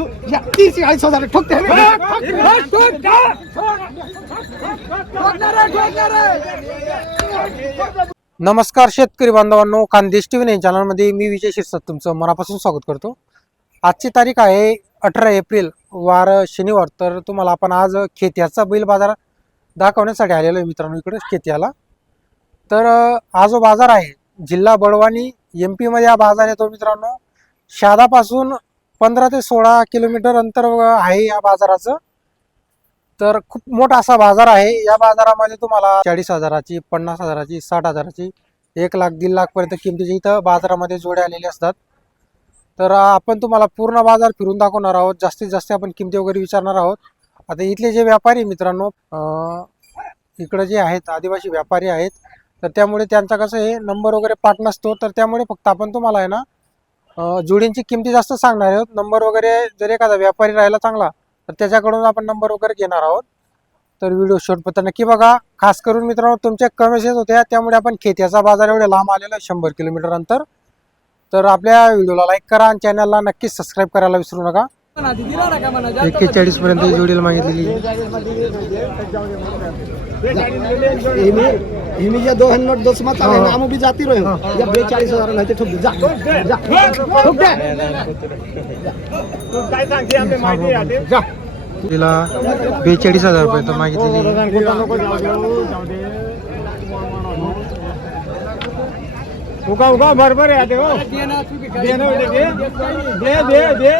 30-40,000 ठोकते नमस्कार शेतकरी बांधवांनो, खानदेश टीव्ही चॅनलमध्ये मी विजय शिरसाट तुमचं मनापासून स्वागत करतो। आजची तारीख आहे 18 एप्रिल वार शनिवार। तर तुम्हाला आपण आज खेत्याचा बैल बाजार दाखवण्यासाठी आलेलो आहे मित्रांनो इकडे खेत्याला। तर हा जो बाजार आहे जिल्हा बडवानी MP मध्ये हा बाजार येतो मित्रांनो। शहादापासून 15 ते 16 किलोमीटर अंतर आहे या बाजाराचं। तर खूप मोठा असा बाजार आहे। या बाजारामध्ये तुम्हाला 40,000ची 50,000ची 60,000ची 1 लाख 1.5 लाख पर्यंत किमतीच्या इथं बाजारामध्ये जोड्या आलेले असतात। तर आपण तुम्हाला पूर्ण बाजार फिरून दाखवणार आहोत। जास्तीत जास्त आपण किमती वगैरे विचारणार आहोत। आता इथले जे व्यापारी मित्रांनो इकडे जे आहेत आदिवासी व्यापारी आहेत, तर त्यामुळे त्यांचा कसं हे नंबर वगैरे पाठ नसतो। तर त्यामुळे फक्त आपण तुम्हाला आहे ना जोडींची किमती जास्त सांगणार आहोत। नंबर वगैरे जर एखादा व्यापारी राहिला चांगला तर त्याच्याकडून आपण नंबर वगैरे घेणार आहोत। तर व्हिडिओ शेवटपर्यंत नक्की बघा। खास करून मित्रांनो तुमच्या कमेंट्स येत होत्या, त्यामुळे आपण खेत्याचा बाजार एवढे लांब आलेला 100 किलोमीटर अंतर। तर आपल्या व्हिडिओला लाईक करा आणि चॅनलला नक्की सबस्क्राईब करायला विसरू नका। 41 पर्यंत जोडीला मागितलेली हिमीच्या 2 नोट 2 मत आहे ना, आम्ही भी जाती रहो या 42,000 नाही ते ठोक दे जा जा ठोक दे तू काय सांगते आम्ही माहिती आहे जा। तिला 42,000 रुपये तर मागितलेली। उगा बरोबर आहे हो दे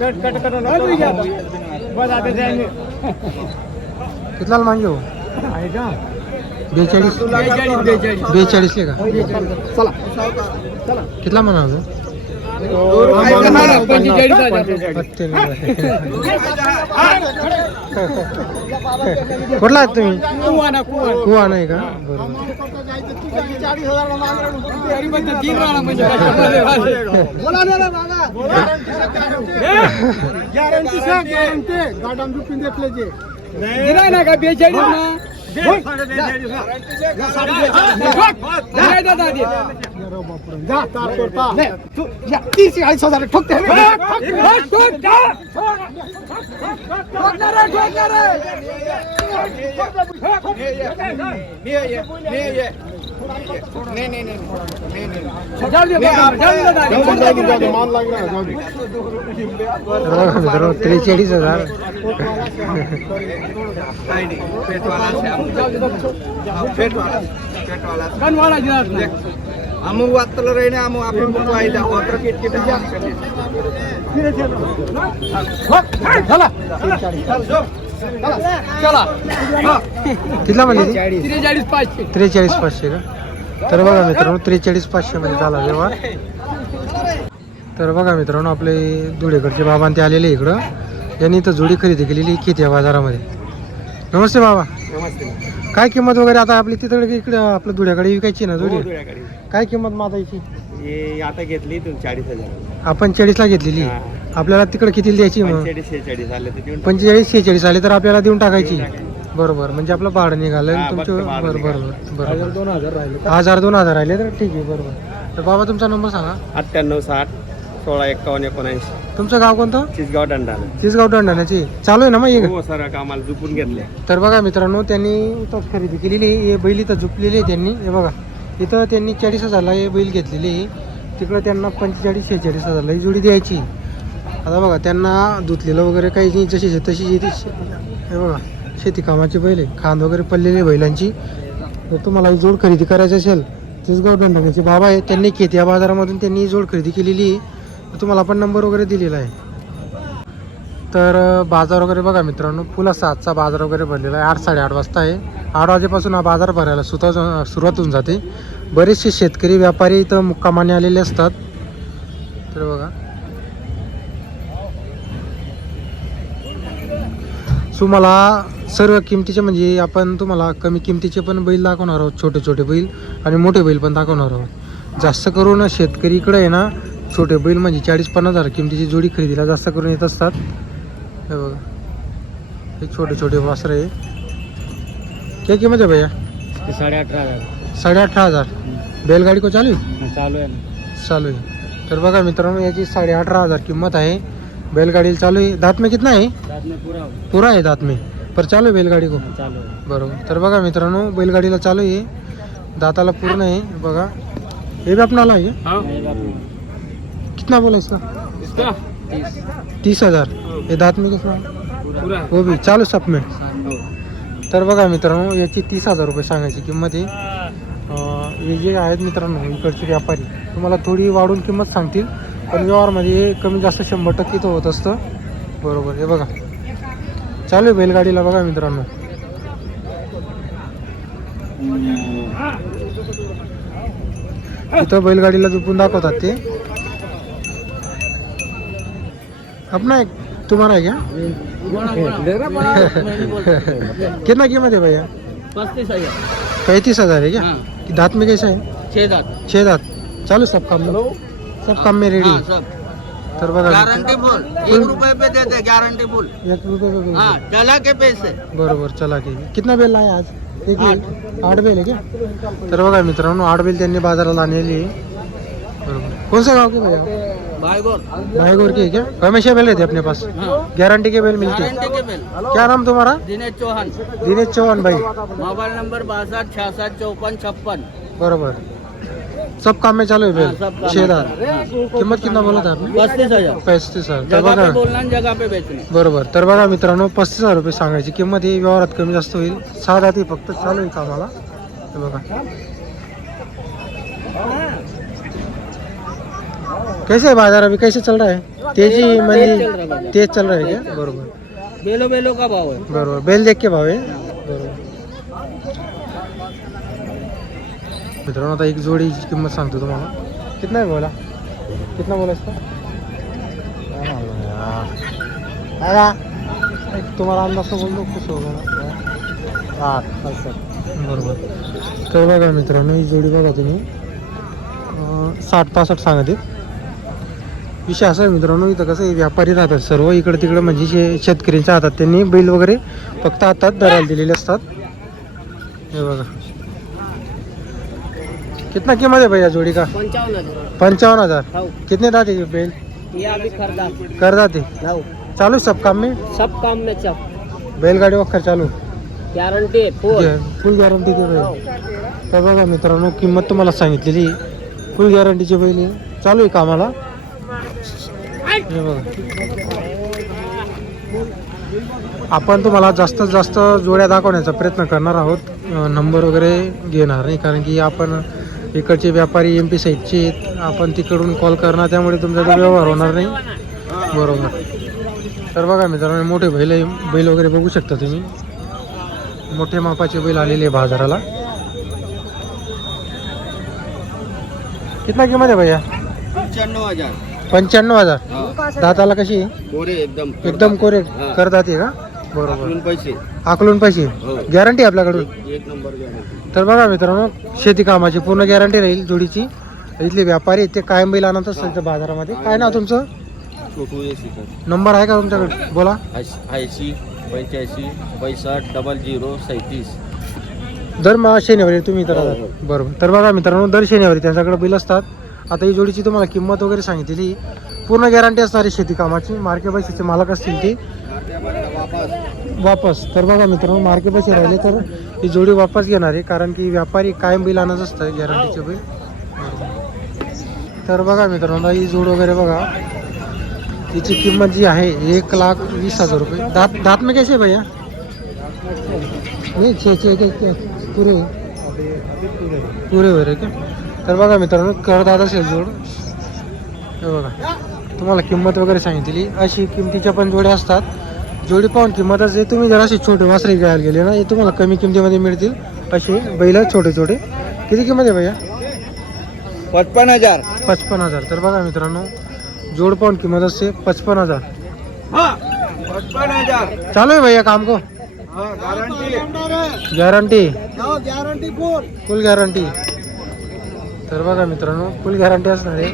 कट कट कट बस आता जाएंगे कितना मांगे हो आहे का 42 ले का चला चला कितना म्हणा तू कुठला आहेत तुम्ही? कुवा नाही का? ठोकते मित्रांनो 43,000 आमू वाचलं रहिणे आमू आपण पाहिजे कितला म्हणले 43,500 का? तर बघा मित्रांनो 43,500 मध्ये झाला व्यवहार। तर बघा मित्रांनो आपले धुळेकडचे बाबा ते आलेले इकडं, यांनी इथं जोडी खरेदी केलेली खेत्या बाजारामध्ये। नमस्ते बाबा। नमस्ते। काय किंमत वगैरे आता आपली तिकडे इकडे आपल्या धुळ्याकडे विकायची ना जोडी? काय किंमत मातायची? हे आता घेतली 40,000 आपण 40 ला घेतलेली। आपल्याला तिकडे किती द्यायची मग? 45-46 आले ते 45-46 आले तर आपल्याला देऊन टाकायची। बरोबर, म्हणजे आपलं भाडं निघालं तुमचं। बरोबर बरोबर 2,000 राहिले 1,000-2,000 राहिले तर ठीक आहे। बरोबर। तर बाबा तुमचा नंबर सांगा। 98-60-16-51-79। तुमचं गाव कोणतं? चिसगाव दंडाला। चिसगाव दंडाण्याची चालू आहे ना मग? हो सर कामाला झुपून घेतले। तर बघा मित्रांनो त्यांनी इथं खरेदी केलेली आहे। हे बैल इथं झुपलेली आहे त्यांनी। हे बघा इथं त्यांनी 40,000ला हे बैल घेतलेली आहे। तिकडं त्यांना 45-46,000ला ही जोडी द्यायची। आता बघा त्यांना धुतलेलं वगैरे काही नाही, जशी तशी हे बघा शेती कामाची बैल आहे, खांद वगैरे पडलेली बैलांची। तर तुम्हाला ही जोड खरेदी करायची असेल चिसगाव दंडाण्याचे बाबा आहे, त्यांनी खेत्या बाजारामधून त्यांनी ही जोड खरेदी केलेली आहे। तर तुम्हाला आपण नंबर वगैरे दिलेला आहे। तर बाजार वगैरे बघा मित्रांनो फुल असा आजचा बाजार वगैरे भरलेला आहे। 8-8:30 वाजता आहे। 8 वाजेपासून हा बाजार भरायला सुरुवात होऊन जाते। बरेचसे शेतकरी व्यापारी इथं मुक्कामाने आलेले असतात। तर बघा तुम्हाला सर्व किमतीचे म्हणजे आपण तुम्हाला कमी किमतीचे पण बैल दाखवणार आहोत, छोटे छोटे बैल आणि मोठे बैल पण दाखवणार आहोत। जास्त करून शेतकरी इकडे आहे ना छोटे बैल म्हणजे 40-50 हजार किमतीची जोडी खरेदीला जास्त करून येत असतात। हे बघा हे छोटे छोटे वासरे आहे। क्या कीमत है भैया? 18,500। 18,500। बैलगाडी को चालू चालू आहे चालू आहे। तर बघा मित्रांनो याची 18,500 किंमत आहे। बैलगाड़ी चालू आहे. दात में कितना आहे? रात में पूरा पुरा आहे दात में, पर चालू आहे बैलगाडी को. चालू बरोबर. तर बघा मित्रांनो बैलगाडीला चालू आहे, दाताला पूर्ण आहे बघा. हे भी अपनाला आहे. कितना बोला इसका? इसका 30,000. हे दात में कितना? पूरा हो भी चालू सब में. तर बघा मित्रांनो याची 30,000 रुपये सांगायची किंमत आहे. हे जे आहेत मित्रांनो इकडचे व्यापारी तुम्हाला थोडी वाढून किंमत सांगतील, पण व्यवहारमध्ये कमी जास्त 100% तर होत असतं. बरोबर. हे बघा चालू आहे बैलगाडीला बघा मित्रांनो. इथं बैलगाडीला झोपून दाखवतात ते. अपना एक तुम्हारा है क्या? कितना कीमत है भैया? 35,000 है क्या? कि दांत में कैसा है? 6 दांत. चालू सब काम में, सब काम में रेडी. तर बघा गारंटी बोल, 1 रुपये पे देते गारंटी बोल. 1 रुपये पे बैल. हाँ चला के पैसे. बरोबर चला की. कितना बेल आहे आज? एक 8 बेल है क्या? तर बघा मित्रांनो 8 बेल त्यांनी बाजाराला आणलेली आहे. बरोबर. कौन सा गाँव के भैया? भाई बोल. भाईगोर के क्या? हमेशा बेल रहते अपने पास, गारंटी के बेल मिलते हैं. गारंटी के बिल. क्या नाम तुम्हारा? दिनेश चौहान. दिनेश चौहान भाई. Mobile number 62 66 54 56. बरोबर. सब काम में चालू है हाँ, बेल. सब काम 6 में दात. चालू. किंमत कितना बोला था आपने? 35,000. 35,000. तर जगह पे बघा बोलना आणि जगह पे बेचणे. बरोबर. तर बघा मित्रांनो 35,000 रुपये सांगायची किंमत ही व्यवहारात कमी जास्त होईल. 6 दाती फक्त चालू आहे कामाला. हे बघा कैसे है बाजार अभी, कैसे चल रहा है? तेजी मंदी तेज चल रहा है क्या? बरोबर. बेलो बेलो का भाव है. बरोबर. बेल देख के भाव आहे. बरोबर. मित्रांनो आता एक जोडीची किंमत सांगतो तुम्हाला. कितना आहे बोला? कितना बोला इसका? तुम्हाला अंदाज तो बोल दो खुश होगा ना. 8. बरोबर. तर बघा मित्रांनो ही जोडी बघा तुम्ही 60-65 सांगते. विषय असा आहे मित्रांनो इथं कसं आहे, व्यापारी राहतात सर्व इकडे तिकडे म्हणजे शेतकऱ्यांच्या हातात त्यांनी बैल वगैरे फक्त हातात धरायला दिलेले असतात. हे बघा कितना कीमत है भैया जोड़ी का? 55,000. हो. कितने दाते ये बैल? ये अभी खरीदा. कर दाते हो. चालू सब काम में. सब काम में सब. बैलगाडी वखर चालू. गारंटी है फुल. फुल गॅरंटी ते बैल. तर बघा मित्रांनो किंमत तुम्हाला सांगितलेली फुल गॅरंटीचे बैल आहे. चालू आहे कामाला. हे बघा आपण तुम्हाला जास्तीत जास्त जोड्या दाखवण्याचा प्रयत्न करणार आहोत. नंबर वगैरे घेणार नाही कारण की आपण इकडचे व्यापारी MP साईडचे आहेत. आपण तिकडून कॉल करणार त्यामुळे तुमचा तो व्यवहार होणार नाही. बरोबर. तर बघा मित्रांनो मोठे बैल वगैरे बघू शकता तुम्ही. मोठे मापाचे बैल आलेले बाजाराला. कितना किंमत आहे भैया? 95,000. 95,000. दाताला कशी आहे? कोरे एकदम. एकदम कोरे करतात का? बरोबर. आकलून पैसे. आकलून पैसे. हो. गॅरंटी आपल्याकडून. एक नंबर गॅरंटी. तर बघा मित्रांनो शेती कामाची पूर्ण गॅरंटी राहील जोडीची. इथले व्यापारी आहेत, ते कायम बैल आणत असतात बाजारामध्ये. काय नाव तुमचं? छोटू एसी. नंबर आहे का तुमच्याकडे? बोला. 80 85 65 00 37. दर शनिवारी तुम्ही इथं हो, राहता. बरोबर. तर बघा मित्रांनो दर शनिवारी त्यांच्याकडे बैल असतात. आता ही जोडीची तुम्हाला किंमत वगैरे सांगितलेली पूर्ण गॅरंटी असणारी शेती कामाची. मार्के पैशाचे मालक असतील ते वापस. तर बघा मित्रांनो मार्के पैसे राहिले तर ही जोडी वापस घेणार आहे कारण की व्यापारी कायम बैल आणत असतं गॅरंटीचे बैल. तर बघा मित्रांनो ही जोड वगैरे बघा तिची किंमत जी आहे 1,20,000 रुपये. दात में कैसे भैया? नहीं 6 पुरे पुरे हो रे का? तर बघा मित्रांनो करदात असेल जोड. हे बघा तुम्हाला किंमत वगैरे सांगितली. अशी किमतीच्या पण जोड्या असतात. जोडी पाहून किंमतच आहे. तुम्ही जर अशी छोटे वासरे घ्यायला गेले ना हे तुम्हाला कमी किमतीमध्ये मिळतील. असे बैल छोटे छोटे. किती किंमत आहे भैया? 55,000. 55,000. तर बघा मित्रांनो जोड पाहून किंमत असते 55,000. 55,000. चालू आहे भैया काम को? गॅरंटी. गॅरंटी फुल गॅरंटी. तर बघा मित्रांनो फुल गॅरंटी असणार आहे.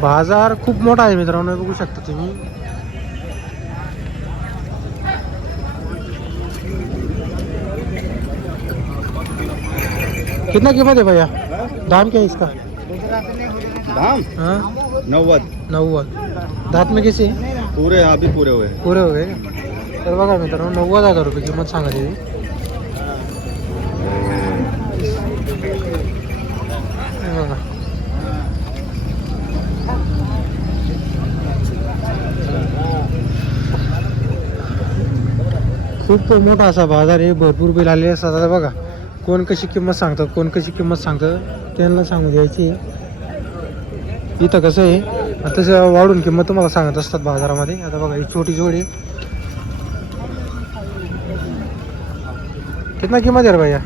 बाजार खूप मोठा आहे मित्रांनो बघू शकता तुम्ही. कितना कीमत है भैया? दाम क्या है इसका? दाम हाँ 90 90 दात में कैसे पूरे अभी पूरे हुए पुरे हो गए तर बघा मित्रांनो 90,000 रुपये किंमत सांगा त्याची हे बघा खूप मोठा असा बाजार आहे भरपूर बैल आलेले असतात आता बघा कोण कशी किंमत सांगतात कोण कशी किंमत सांगतं त्यांना सांगू द्यायची इथं कसं आहे तसं वाढून किंमत तुम्हाला सांगत असतात बाजारामध्ये आता बघा ही छोटी जोडी कितना कीमत है रे भैया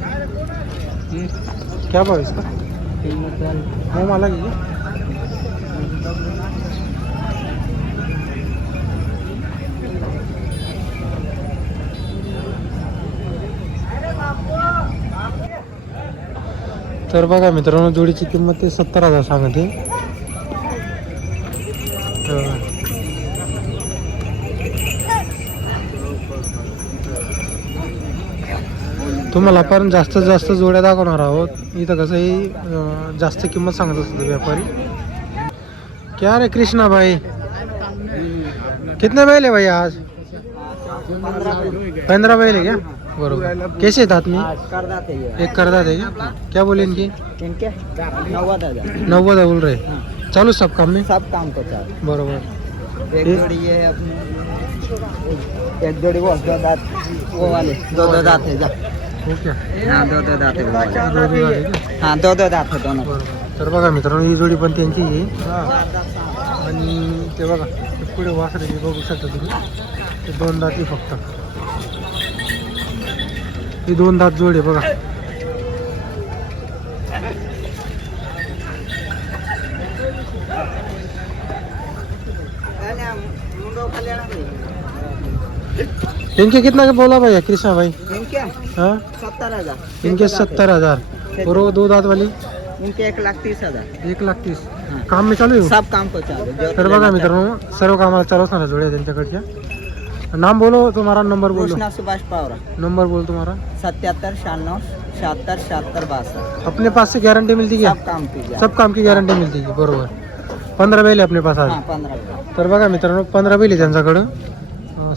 क्या भाव है इसका वो माला की तर बघा मित्रांनो जोडीची किंमत ते 70,000 सांगते तुम्हाला आपण जास्तीत जास्त जोड्या दाखवणार आहोत इथं कसं आहे जास्त किंमत सांगत असतो व्यापारी क्या रे कृष्णा भाई कितने बैल है भैया आज 15 बैल है क्या बरोबर कैसे थे आदमी एक करदाते है क्या बोले इनकी 90 बोल रहे चालू सब काम में सब काम को चालू बरोबर एक जोड़ी ये अपने एक जोड़ी वो दो दांत वो वाले दो दांत है जा हो क्या हाँ दो दांत है जोडी वाले का? हाँ दो दांत है दोनों बरोबर तर बघा मित्रांनो ही जोडी पण त्यांची आहे आणि ते बघा ते पुढे वासरे बघू शकता तुम्ही ते 2 दाती फक्त ही 2 दात जोड आहे बघा इनके कितना का बोला भैया कृष्णा भाई इनके हाँ 70,000 इनके 70,000 और वो 2 दात वाली इनके 1,30,000 1,30,000 काम में चालू आहे सब काम को चालू जो तर बघा मित्रांनो सर्व कामाला चालू असणार जोड्या त्यांच्याकडच्या नाम बोलो तुम्हारा नंबर बोलो कृष्णा सुभाष पावरा नंबर बोल तुम्हारा 77 96 76 76 62 अपने पास से गारंटी मिलती क्या सब काम की सब काम की गॅरंटी मिळते की बरोबर 15 बैल आहे अपने पास आज हाँ 15 तर बघा मित्रांनो 15 बैल आहे त्यांच्याकडं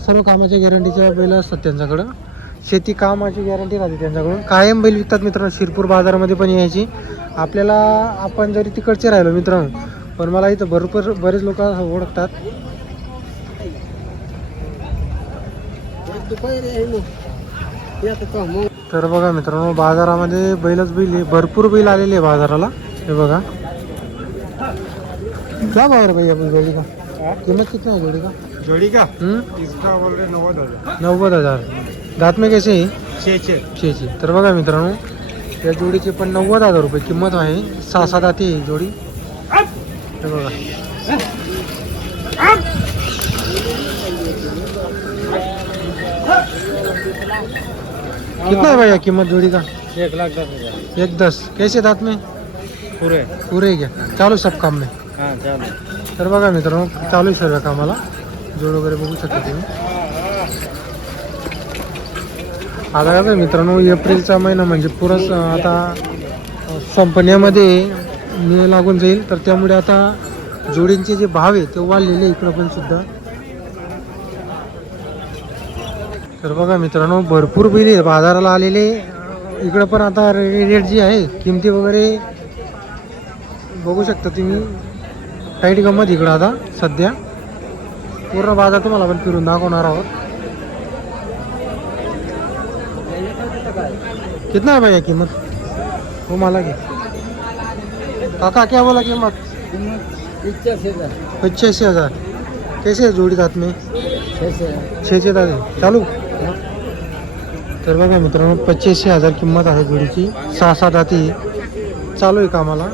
सर्व कामाच्या गॅरंटीच्या बैल असतात त्यांच्याकडं शेती कामाची गॅरंटी राहते त्यांच्याकडून कायम बैल विकतात मित्रांनो शिरपूर बाजारामध्ये पण यायची आपल्याला आपण जरी तिकडचे राहिलो मित्रांनो पण मला इथं भरपूर बरेच लोक ओळखतात तर बघा मित्रांनो बाजारामध्ये बैलच बैल आहे भरपूर बैल आलेले आहे बाजाराला हे बघा क्या भाव है भैया जोड़ी का कीमत कितना है जोड़ी का जोड़ी का इसका बोल रहे 90,000 90,000 दात में कैसे आहे 6 तर बघा मित्रांनो या जोडीची पण 90,000 रुपये किंमत आहे 6 दाती आहे जोडी हे बघा कितना है भैया कीमत जोड़ी का 1,10,000 1,10 कैसे दात में पूरे क्या चालू सब काम में हाँ चालू तर बघा मित्रांनो चालू आहे सर्व कामाला जोड वगैरे बघू शकता तुम्ही आता काय मित्रांनो एप्रिलचा महिना म्हणजे पुरंच आता संपण्यामध्ये मे लागून जाईल तर त्यामुळे आता जोडींचे जे भाव आहे ते वाढलेले इकडं पण सुद्धा तर बघा मित्रांनो भरपूर बैल आहे बाजाराला आलेले इकडं पण आता रेट जी आहे किमती वगैरे बघू शकता तुम्ही टाईट गंमत इकडं आता सध्या पूर्ण बाजार तुम्हाला पण फिरून दाखवणार आहोत कितना है भैया कीमत वो माला की काका क्या बोला कीमत 85,000 कैसे है जोड़ी दात में 6 दात चालू तर बघा मित्रांनो 85,000 किंमत आहे जोडीची 6 दाती चालू आहे कामाला